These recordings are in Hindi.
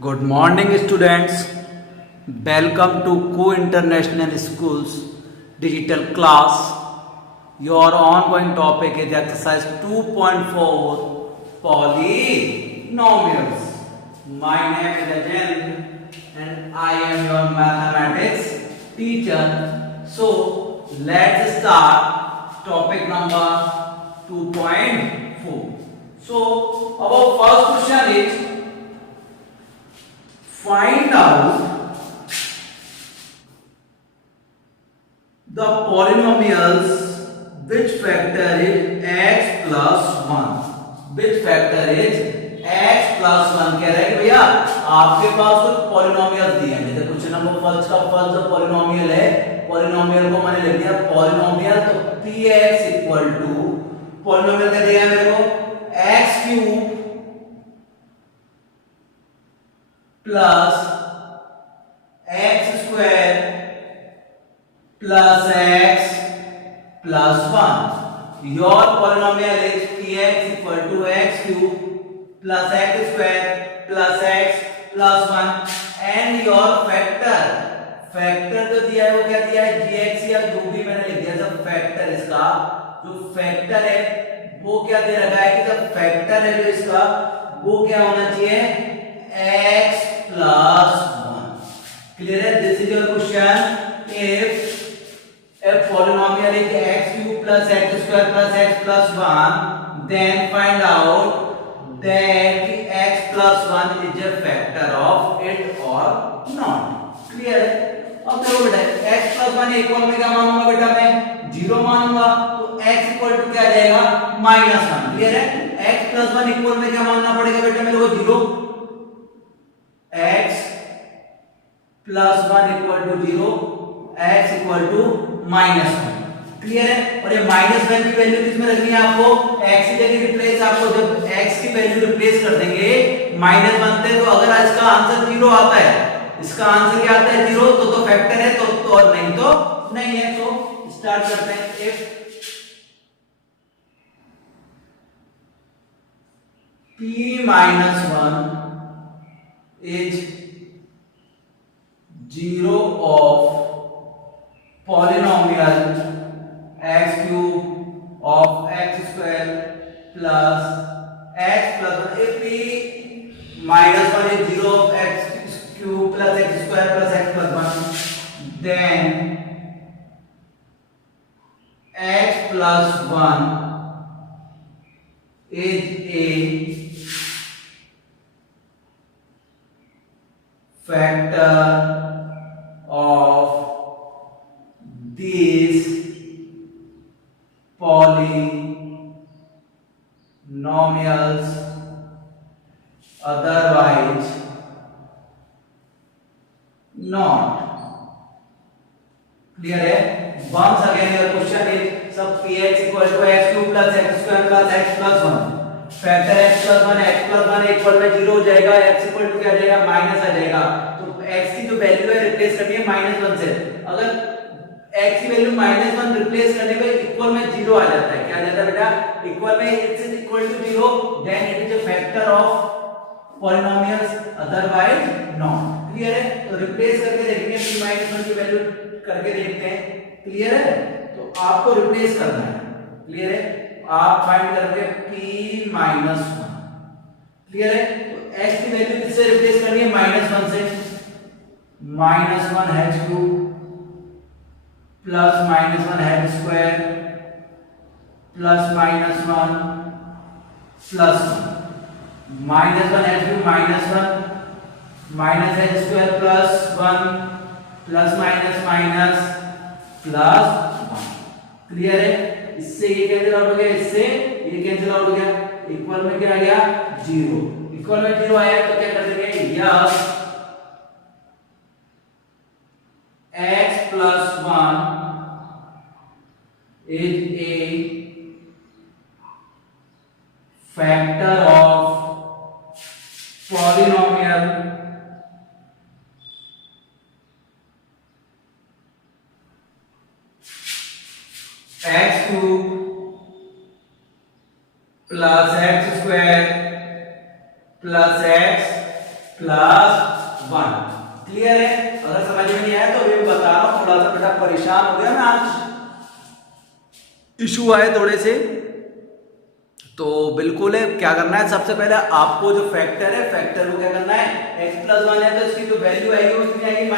Good morning, students. Welcome to Co International Schools Digital Class. Your ongoing topic is exercise 2.4 Polynomials. My name is Ajay and I am your mathematics teacher. So, let's start topic number 2.4. So, our first question is find out the polynomials which factor is x plus 1. Which factor is x plus 1. कह रहे हैं भैया आपके पास कुछ पॉलिनोमियल दिए हैं. जैसे क्वेश्चन नंबर फर्स्ट का फर्स्ट जो पॉलिनोमियल है, पॉलिनोमियल को मैंने लिख दिया पॉलिनोमियल. तो px इक्वल टू पॉलिनोमियल क्या दिया है मेरे को x cube plus x square plus x plus 1. Your polynomial is px equal to x cube plus x square plus x plus 1 and your factor जो दिया है वो क्या दिया है gx या जो भी मैंने लिख दिया सब फैक्टर. इसका जो फैक्टर है वो क्या दे रखा है कि जब फैक्टर है जो इसका वो क्या होना चाहिए x plus 1. Clear है? This is your question. If a polynomial is x cube plus x square plus x plus 1, then find out that x plus 1 is a factor of it or not. Clear है? अब देखो बेटा x plus 1 इक्वल में क्या मानूंगा बेटा मैं 0 मानूंगा. तो x इक्वल टू क्या आ जाएगा -1. क्लियर है? x plus 1 इक्वल में क्या मानना पड़ेगा बेटा मेरे को 0. x plus 1 equal to 0, x equal to -1. Clear है? और ये -1 की वैल्यू किसमें रखनी है आपको x की जगह रिप्लेस. आपको जब x की वैल्यू रिप्लेस कर देंगे -1 बनते तो अगर इसका आंसर 0 आता है, इसका आंसर क्या आता है 0 तो फैक्टर है तो और नहीं तो नहीं है. तो स्टार्ट करते हैं. if p -1 is 0 of polynomial x cube of x square plus x plus 1. If p -1 is 0 of x cube plus x square plus x plus 1, then x plus 1 is a factor of these polynomials, otherwise not. Clear है? Once again your question is sub px equal to x cube plus x square plus x plus 1. Factor x plus 1 equal में 0 हो जाएगा. x इक्वल टू क्या आ जाएगा माइनस आ जाएगा. तो x की जो वैल्यू है रिप्लेस करनी है -1 से. अगर x की वैल्यू -1 रिप्लेस करने पे इक्वल में 0 आ जाता है. क्या आ जाता है बेटा इक्वल में x is equal to 0, then it is a factor of polynomials otherwise not. Clear है? तो रिप्लेस करके देखेंगे p -1 की वैल्यू करके देखते हैं. क्लियर है? तो आपको रिप्लेस करना है. क्लियर है? आप फाइंड करोगे p -1. क्लियर है? तो x की वैल्यू किससे रिप्लेस करनी है -1 से. -1 h cube plus -1 h square plus -1 plus -1 h cube -1 h square plus 1 plus minus plus 1. Clear है? इससे ये कैंसिल आउट हो गया, इससे ये कैंसिल आउट हो गया. इक्वल में क्या आ गया 0. इक्वल में 0 आया तो क्या कर देंगे yes x plus 1 is a factor of polynomial x cube plus x square plus x plus 1। Clear है? अगर समझ में नहीं आया तो अभी बता रहा हूं, थोड़ा सा बेटा परेशान हो गया मैं आज, इशू आए थोड़े से, तो बिल्कुल है। क्या करना है, सबसे पहले आपको जो फैक्टर है, फैक्टर को क्या करना है, x प्लस 1 है तो इसकी जो वैल्यू आएगी उसमें आएगी -1,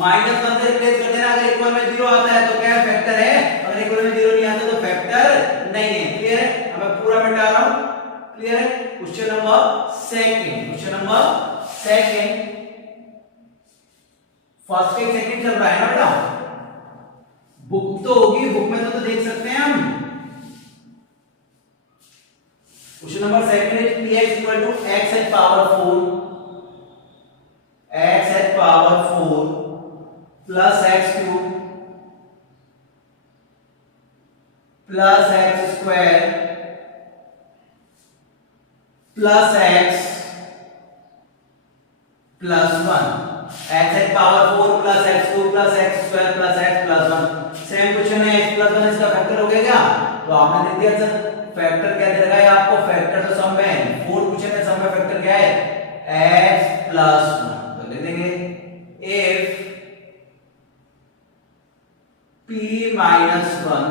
-1 से रिप्लेस कर देना। अगर इक्वल में 0 आता है तो क्या है, फैक्टर है, अगर इक्वल में 0 नहीं आता तो फैक्टर नहीं है। क्लियर है? अब मैं पूरा मिटा रहा हूं। क्लियर है? Question number second, question number second, first के सेकंड चल रहा है ना बेटा, बुक तो होगी, बुक में तो देख सकते हैं हम। क्वेश्चन नंबर सेकंड है px equal to x at power 4, x at power 4 plus x cube plus x square plus x plus 1, x at power 4 plus x cube plus x square plus x plus 1। Same question है, x प्लस 1 इसका फैक्टर हो गया क्या, तो आपने देख दिया सर फैक्टर क्या दे रखा है आपको, फैक्टर तो सम में, 4 क्वेश्चन में सम में फैक्टर क्या है, x प्लस 1। तो लिख देंगे if p minus 1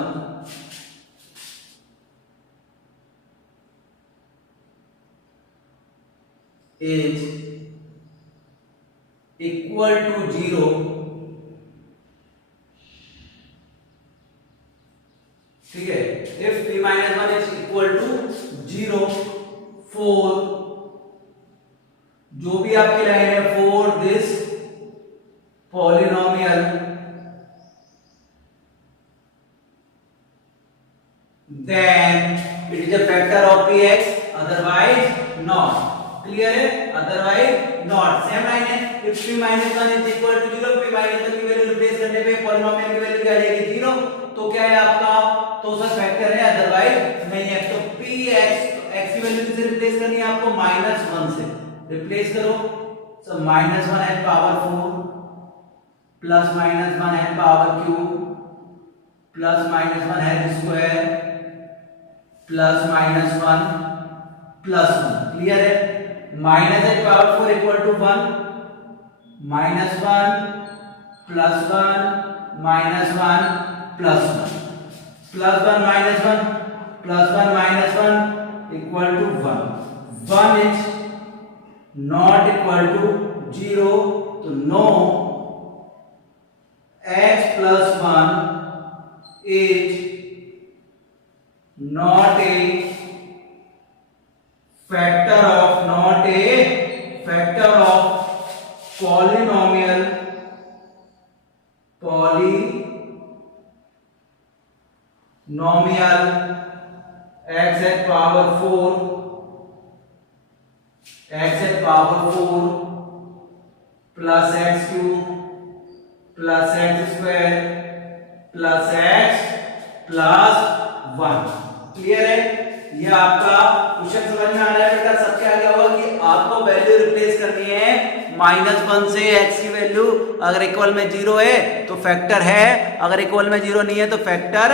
is equal to 0, ठीक है, if p minus 1 is equal to 0 for, जो भी आपकी लाइन है, for this polynomial then it is a factor of px, otherwise not। Clear है? Otherwise not. सेम लाइन है, if p minus 1 is equal to 0, p minus 1 की वैल्यू रिप्लेस करने पे पॉलिनोमियल की वैल्यू क्या आ जाएगी, 0, तो क्या है आपका, तो सर फैक्टर है, अदरवाइज नहीं है। तो px, x की वैल्यू किससे रिप्लेस करनी है आपको, -1 से रिप्लेस करो। So -1 at power 4 plus -1 at power cube plus -1 at square plus -1 plus 1। Clear है? Minus at power 4 equal to 1, -1 plus 1 -1 plus 1 plus 1 -1 plus 1 -1 equal to 1। 1 is not equal to 0, तो no x plus 1 is not A factor of polynomial x at power 4 plus x cube plus x square plus x plus 1। Clear है? ये आपका क्वेश्चन समझ में आ रहा है बेटा? सब क्या क्या होगा कि आपको वैल्यू रिप्लेस करनी है -1 से, x की वैल्यू अगर इक्वल में 0 है तो फैक्टर है, अगर इक्वल में 0 नहीं है तो फैक्टर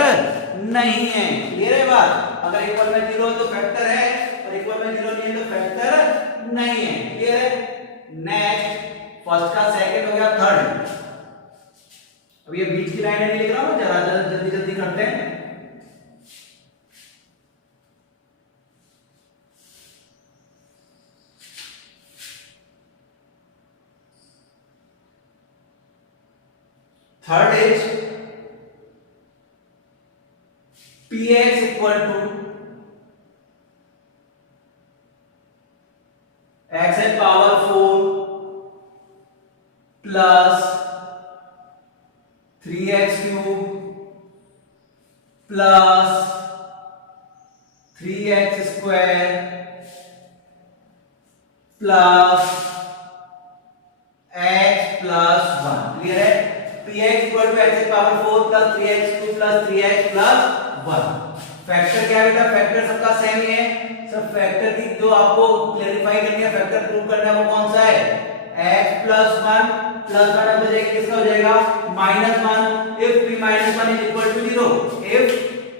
नहीं है। क्लियर है बात? अगर इक्वल में 0 है तो फैक्टर है, और इक्वल में 0 नहीं है तो फैक्टर नहीं है। क्लियर है? नेक्स्ट, फर्स्ट का सेकंड हो गया, थर्ड। अब ये बीच की लाइन नहीं लिख रहा हूं, जरा जल्दी जल्दी करते हैं। Third is px equal to x at power 4 plus 3x cube plus 3x square plus x plus 1। Clear है? px इक्वल टू x की power 4 plus 3x cube plus 3x plus 1। Factor क्या है बेटा? फैक्टर सबका सेम ही है। सब फैक्टर की जो आपको क्लेरिफाई करनी है, फैक्टर प्रूव करना है, वो कौन सा है? x प्लस 1 प्लस 1 हो जाएगा, किसका हो जाएगा? -1। if p minus 1 is equal to 0, if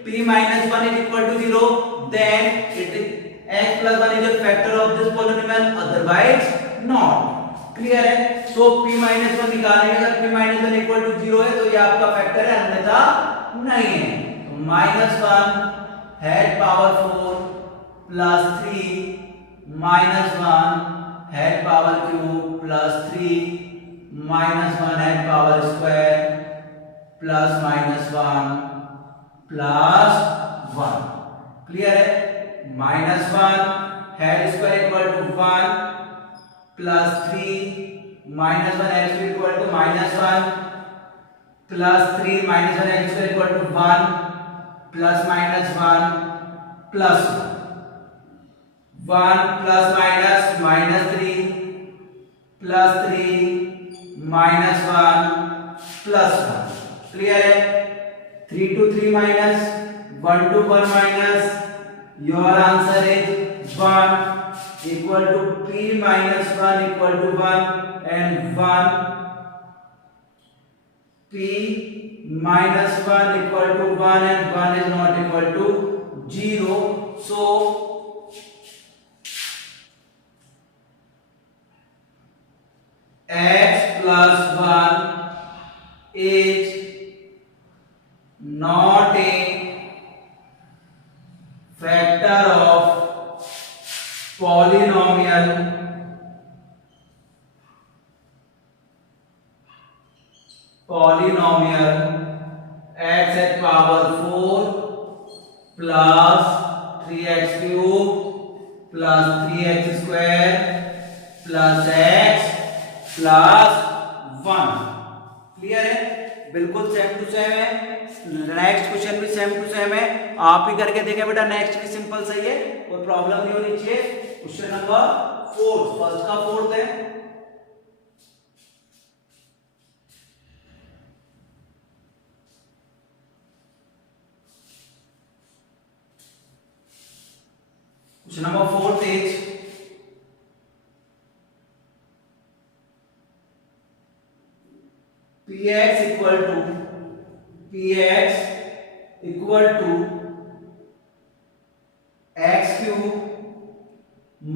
p minus 1 is equal to 0, then it is x plus 1 is a factor of this polynomial, otherwise not. Clear है? सो p माइनस 1 निकालेंगे, अगर p माइनस 1 इक्वल टू 0 है तो ये आपका फैक्टर है, अन्यथा नहीं है। तो minus 1 head power 4 plus 3 minus 1 head power cube plus 3 minus 1 head power square plus minus 1 plus 1। Clear है? Minus 1 head square equal to 1 plus 3 minus 1 head square equal to minus 1 plus 3 minus 1 head square equal to 1 plus minus 1 plus 1 plus minus minus 3 plus 3 minus 1 plus 1। Clear है? 3 to 3 minus 1 to 1 minus your answer is 1 equal to p minus 1 equal to 1 and 1 p minus 1 equal to 1 and 1 is not equal to 0. So x plus 1 is not a factor of polynomial x at power 4 plus 3x cube plus 3x square plus x plus 1। Clear है? बिल्कुल सेम टू सेम है। नेक्स्ट क्वेश्चन भी सेम टू सेम है, आप ही करके देखें बेटा। नेक्स्ट भी सिंपल सही है, कोई प्रॉब्लम नहीं होनी चाहिए। क्वेश्चन नंबर 4, फर्स्ट का फोर्थ है। Question number 4 is px equal to x cube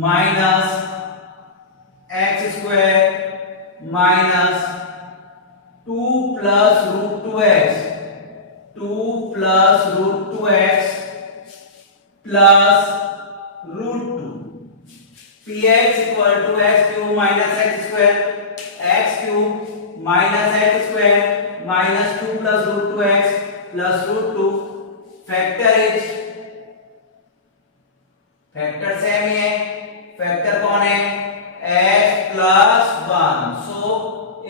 minus x square minus 2 plus root 2x 2 plus root 2x plus root 2। px equal to x cube minus x square, x cube minus x square minus 2 plus root 2x plus root 2। Factor same ही है। फैक्टर कौन है? x plus 1। so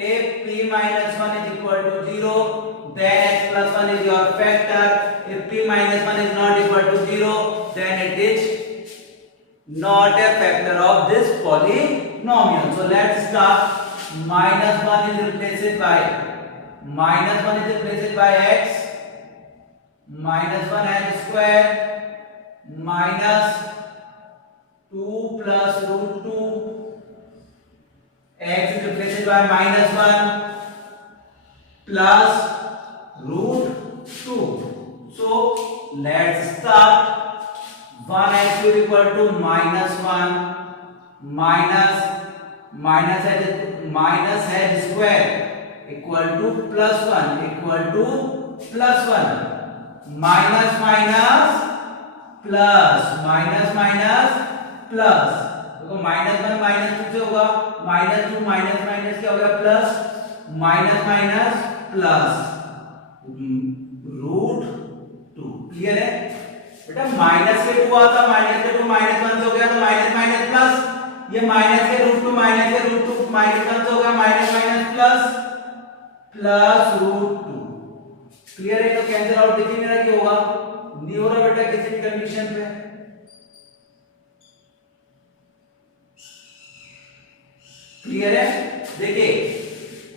if p minus 1 is equal to 0 then x plus 1 is your factor। if p minus 1 is not equal to 0 then it is not a factor of this polynomial। so let's start। minus 1 is replaced by x minus 1 x square minus 2 plus root 2 x is replaced by minus 1 plus root 2। so let's start। 1 x cube equal to minus 1 minus head square equal to plus 1 equal to plus 1 minus minus plus देखो माइनस 1 माइनस 2 से होगा, माइनस 2 माइनस माइनस क्या हो गया plus, minus minus plus root 2। Clear है बेटा? माइनस के 2 आता, माइनस के 2 माइनस 1 से हो गया तो माइनस माइनस प्लस, ये माइनस के रूट 2 माइनस के रूट 2 माइनस 1 से हो गया minus minus plus plus root 2। Clear है? तो कैंसिल आउट देखिए मेरा क्या होगा, नहीं हो रहा बेटा किसी भी कंडीशन पे। क्लियर है? देखिए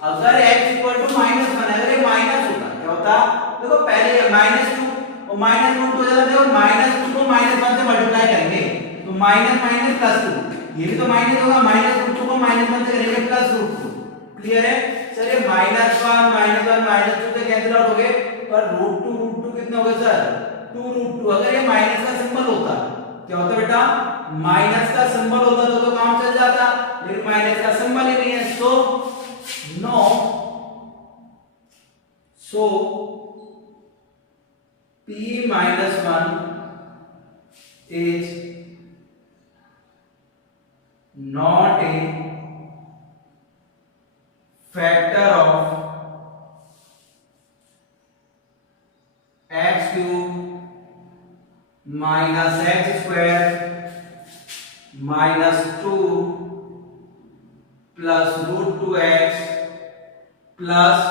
अगर x इक्वल टू माइनस 1 अगर ये माइनस होता क्या होता, देखो पहले माइनस 2 और माइनस रूट हो जाता है और माइनस 2 को माइनस 1 से मल्टीप्लाई करेंगे तो माइनस माइनस प्लस 2, ये भी तो माइनस होगा, माइनस रूट 2 को माइनस 1 से करेंगे प्लस रूट 2। क्लियर है? सर ये माइनस 1 माइनस 2 से कैंसिल आउट हो गए, पर रूट 2 कितना हो गया सर 2 रूट 2। अगर ये माइनस का सिंबल होता क्या होता बेटा, माइनस का सिंबल होता तो काम चल जाता, लेकिन माइनस का सिंबल ही नहीं है, so no, so p minus 1 is not a factor of x cube minus x square minus 2 plus root 2x plus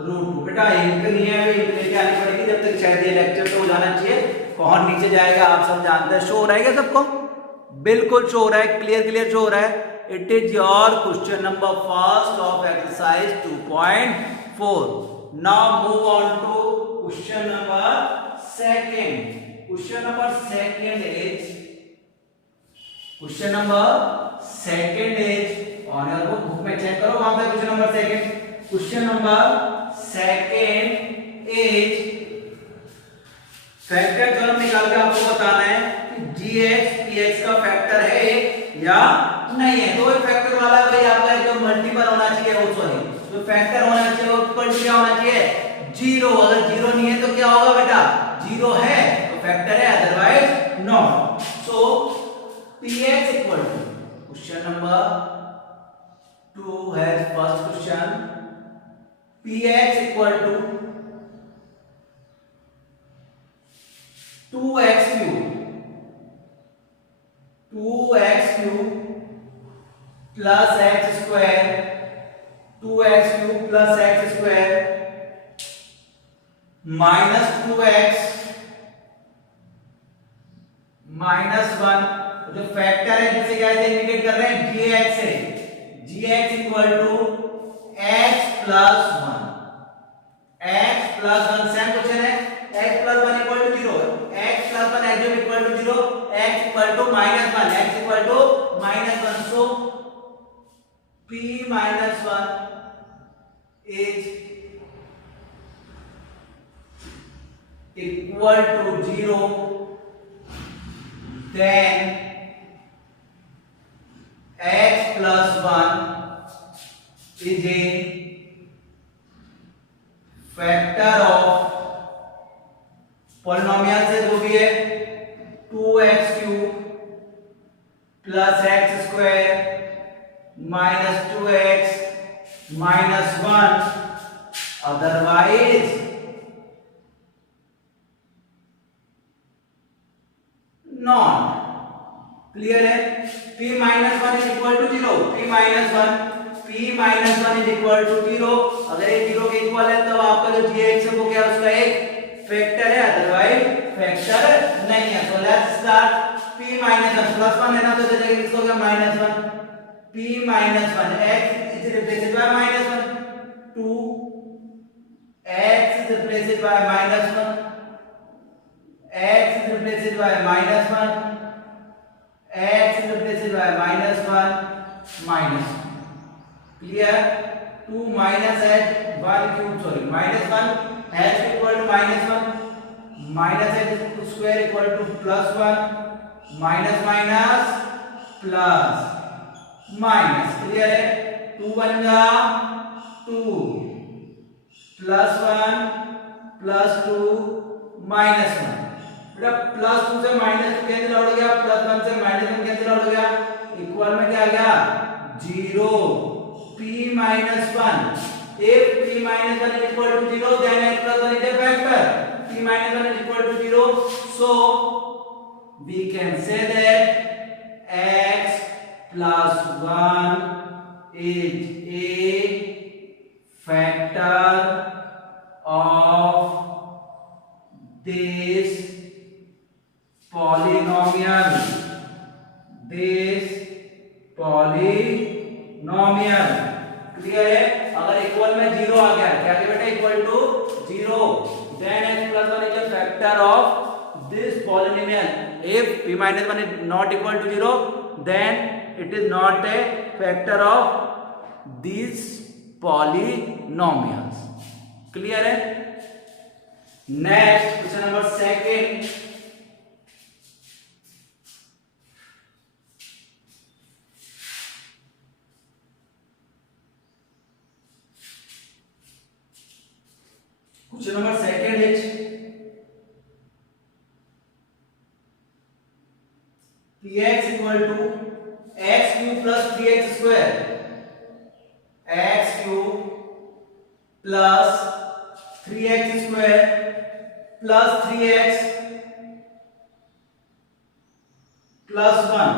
root 2। बेटा इंक नहीं है, इंक लेके आनी पड़ेगी, जब तक शायद ये लेक्चर तो हो जाना चाहिए। कौन नीचे जाएगा आप सब जानते हैं। शो हो रहा है क्या सबको? बिल्कुल शो हो रहा है, क्लियर क्लियर शो हो रहा है। It is your question number first of exercise 2.4। Now move on to question number second. Question number second is on your book में चेक करो वहां पे question number second. Question number second is factor theorem निकाल के आपको बताना है कि gx px का फैक्टर है या नहीं है। तो फैक्टर वाला भाई आपका जो मल्टीपल होना चाहिए, वो सॉरी जो फैक्टर होना चाहिए वो इक्वल टू क्या होना चाहिए? 0। अगर 0 नहीं है तो क्या होगा बेटा? 0 है तो फैक्टर है, otherwise not. So px equal to question number 2 has first question px equal to 2x cube plus x square, 2x cube plus x square minus 2x minus 1। जो फैक्टर है जिसे क्या इंडिकेट कर रहे हैं? gx से। gx equal to x plus 1, x plus 1 same question है। x plus 1 equal to 0, x plus 1 x equal to 0, x equal to minus 1, x equal to minus 1। so p minus 1 is equal to 0, then x plus 1 is a factor of polynomial से जो भी है 2x cube plus x square minus 2x minus 1, otherwise not. Clear है? p minus 1 is equal to 0, p minus 1 is equal to 0। अगर ये 0 के इक्वल है तब आपका जो gx है वो क्या उसका एक फैक्टर है, अदरवाइज फैक्टर नहीं है। तो let's start. p minus 1 plus 1 है ना, तो जगह किसको क्या minus 1, p minus 1 x is replaced by minus 1, 2 x is replaced by minus 1, x is replaced by minus 1, x is replaced by minus 1 minus. Clear? 2 minus h 1 cube, sorry minus 1 h equal to minus 1 minus h square equal to plus 1 minus minus plus minus। Clear है? 2 बन गया 2 plus 1 plus 2 minus 1। बेटा प्लस 2 से माइनस 2 कैंसिल आउट हो गया, प्लस 1 से माइनस 1 कैंसिल आउट हो गया, इक्वल में क्या आ गया? 0। p minus 1, if p minus 1 is equal to 0, then x plus 1 is a factor. p minus 1 is equal to 0, so we can say that x plus 1 is a factor of this polynomial, clear है? अगर इक्वल में 0 आ गया, क्या बेटा equal to 0, then x plus 1 is a factor of this polynomial. If p minus 1 is not equal to 0, then it is not a factor of these polynomials. Clear है? Next question number second. Question number second is px equal to x cube plus 3x square, x cube plus 3x square plus 3x plus 1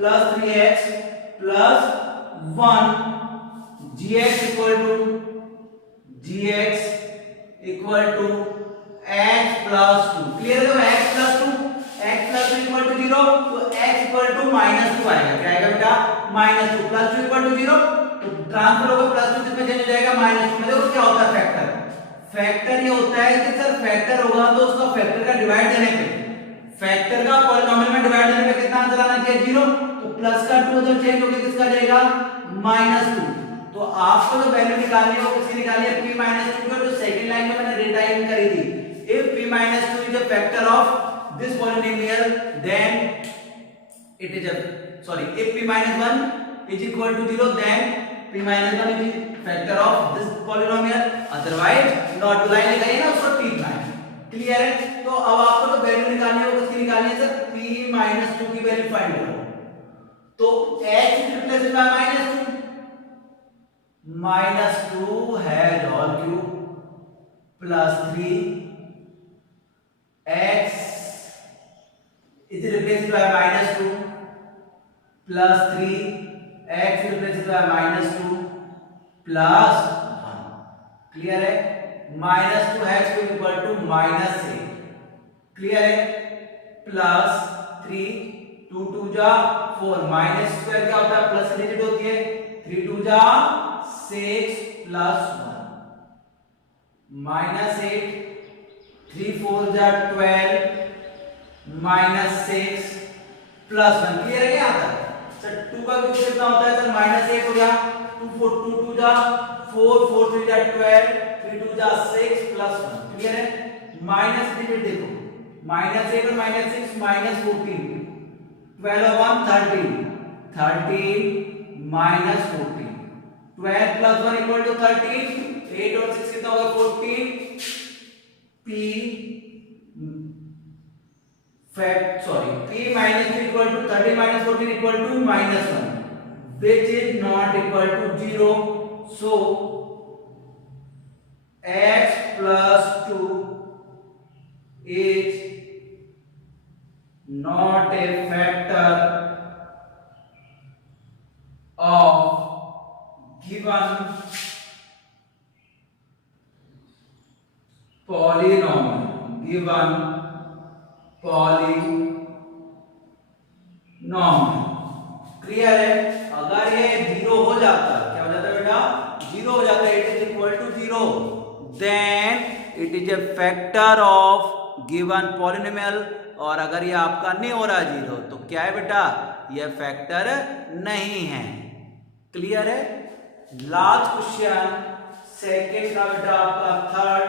plus 3x plus 1 gx equal to x plus 2. Clear है? x plus 2 equal to 0, तो x equal to -2 आएगा। क्या आएगा बेटा? -2 plus 2 equal to 0, तो ट्रांसफर होगा प्लस 2 किसमें चेंज हो जाएगा? -2 में। देखो क्या होता है फैक्टर। फैक्टर ये होता है कि सर फैक्टर होगा तो उसका फैक्टर का डिवाइड देने पे, फैक्टर का पॉलिनोमियल में डिवाइड देने पे कितना आंसर आना चाहिए? 0। तो प्लस का 2 जब चेंज होकर किसका जाएगा? -2। तो आपको जो वैल्यू निकालनी है वो किसकी निकालनी है? p -2 की। जो सेकंड लाइन में मैंने रिटाइप करी थी, if p -2 is a factor of this polynomial then it is a if p -1 is equal to 0 then p -1 is factor of this polynomial, otherwise not line लगाइए ना उसको p प्राइम। क्लियर है? तो अब आपको जो वैल्यू निकालनी है वो किसकी निकालनी है सर? p -2 की वैल्यू फाइंड करो। तो x रिप्लेस बाय -2 है whole cube plus 3 x is replaced by -2 plus 3 x is replaced by -2 plus 1। Clear है? -2 है इसको इक्वल टू -8। क्लियर है? प्लस 3 2 2 जा 4 माइनस स्क्वायर क्या होता है? प्लस डिजिट होती है। 3 2 जा 6 प्लस 1 -8 3 4 जा 12 -6 प्लस 1। क्लियर है? क्या आता है सर? 2 का क्यूब कितना होता है सर? -8 हो गया। 2 4 2 2 जा 4 4 3 जा 12 3 2 जा 6 प्लस 1। क्लियर है? माइनस डिजिट देखो, -8 और -6 -14 12 और 1 13 13 -14 12 प्लस 1 इक्वल टू 13 8 और 6 कितना होगा? 14 p p -3 equal to 13 minus 14 equal to -1, which is not equal to 0. So x plus 2 is not a factor of given polynomial, clear है? अगर ये 0 हो जाता है, क्या हो जाता है बेटा? 0 हो जाता है, it is equal to 0, then it is a factor of given polynomial. और अगर ये आपका नहीं हो रहा 0 तो क्या है बेटा? ये फैक्टर नहीं है। क्लियर है? लास्ट क्वेश्चन सेकंड का बेटा आपका third,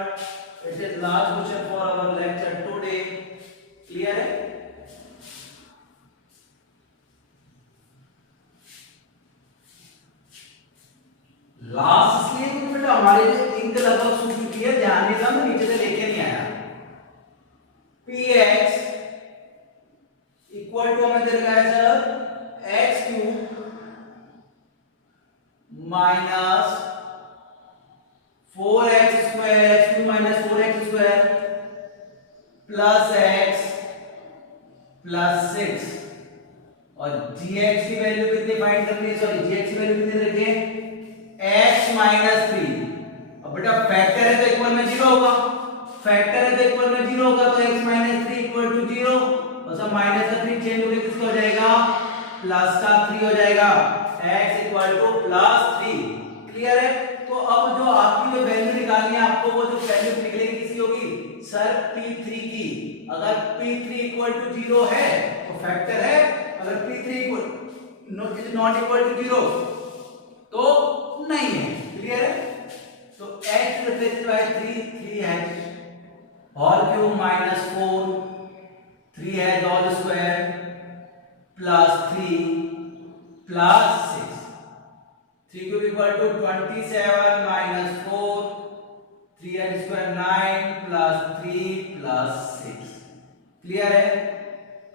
it is last question for our lecture today. Clear है? लास्ट इसलिए क्योंकि बेटा हमारे इंक लगभग सूख चुकी है, ध्यान देना मैं नीचे से लेके नहीं आया। px इक्वल टू हमें दे रखा है sir x cube minus 4x square, x cube minus 4x square plus x plus 6। और gx की वैल्यू कितनी फाइंड करनी है? सॉरी gx की वैल्यू कितनी रखें? x minus 3। अब बेटा फैक्टर है तो इक्वल में 0 होगा, फैक्टर है तो इक्वल में 0 होगा, तो x माइनस 3 इक्वल टू 0। और सब माइनस का 3 चेंज होकर किसका हो जाएगा? प्लस का 3 हो जाएगा। x equal two plus 3। Clear है? तो अब जो आपकी जो वैल्यू निकालनी है आपको, वो जो वैल्यू निकलेगी किसकी होगी सर? p3 की। अगर p3 इक्वल टू 0 है तो फैक्टर है, अगर p3 is not equal to 0 तो नहीं है। क्लियर है? तो x रिप्लेस्ड बाय 3 है होल क्यूब माइनस 4 3 है whole square plus 3 plus 6 3 cube equal to 27 minus 4 3x square 9 plus 3 plus 6 clear है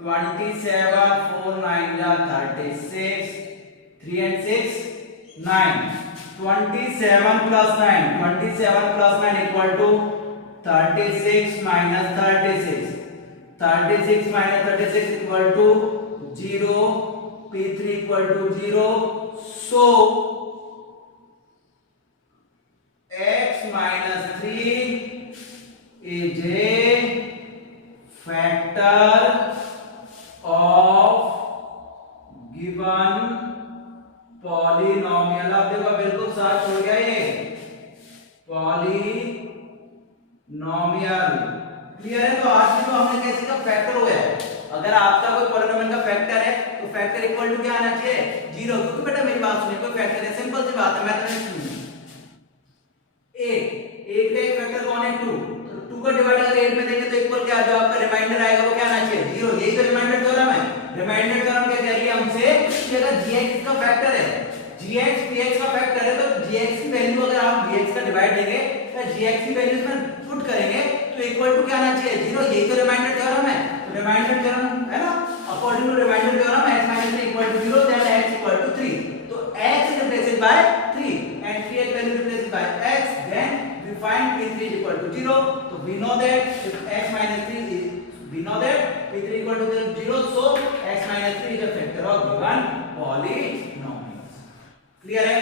27 4 9 जा 36 3 and 6 9 27 plus 9 equal to 36 minus 36 minus 36 equal to 0 p3 equal to 0 so x minus 3 is a factor of given polynomial अब देखो बिल्कुल साफ हो गया ये polynomial क्लियर है तो आज भी तो हमने कैसे का फैक्टर हो गया अगर आपका कोई पॉलिनोमियल का फैक्टर है तो फैक्टर इक्वल टू क्या आना चाहिए 0 क्योंकि बेटा मेरी बात सुनिए कोई फैक्टर है सिंपल सी बात है मैथमेटिक्स एक का एक फैक्टर कौन है 2 तो 2 का डिवाइड अगर 8 में देंगे तो इक्वल क्या जो आपका रिमाइंडर आएगा वो क्या आना चाहिए 0 यही तो रिमाइंडर थ्योरम है रिमाइंडर थ्योरम क्या कह रही है हमसे कि अगर gx इसका फैक्टर है gx px का फैक्टर है तो gx की वैल्यू अगर आप bx का डिवाइड देंगे तो gx की वैल्यू इसमें पुट करेंगे तो इक्वल टू क्या आना चाहिए 0 यही तो रिमाइंडर थ्योरम है रिमाइंडर थ्योरम है ना according to remainder theorem x - 3 equal to 0 that x equal to 3 तो x is replaced by 3 and 3 value replaced by x then we find p3 is equal to 0 so we know that if x minus 3 is we know that p3 equal to 0 so x minus 3 is a factor of given polynomials clear है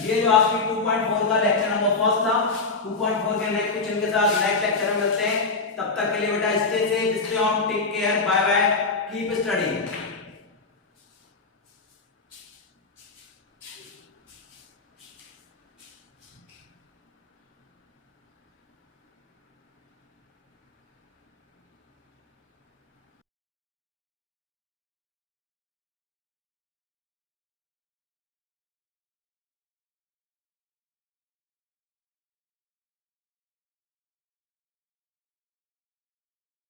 ये जो आपकी 2.4 का लेक्चर नंबर फर्स्ट था 2.4 के नेक्स्ट क्वेश्चन के साथ नेक्स्ट लेक्चर में मिलते हैं तब तक के लिए बेटा stay safe stay home take care bye bye keep studying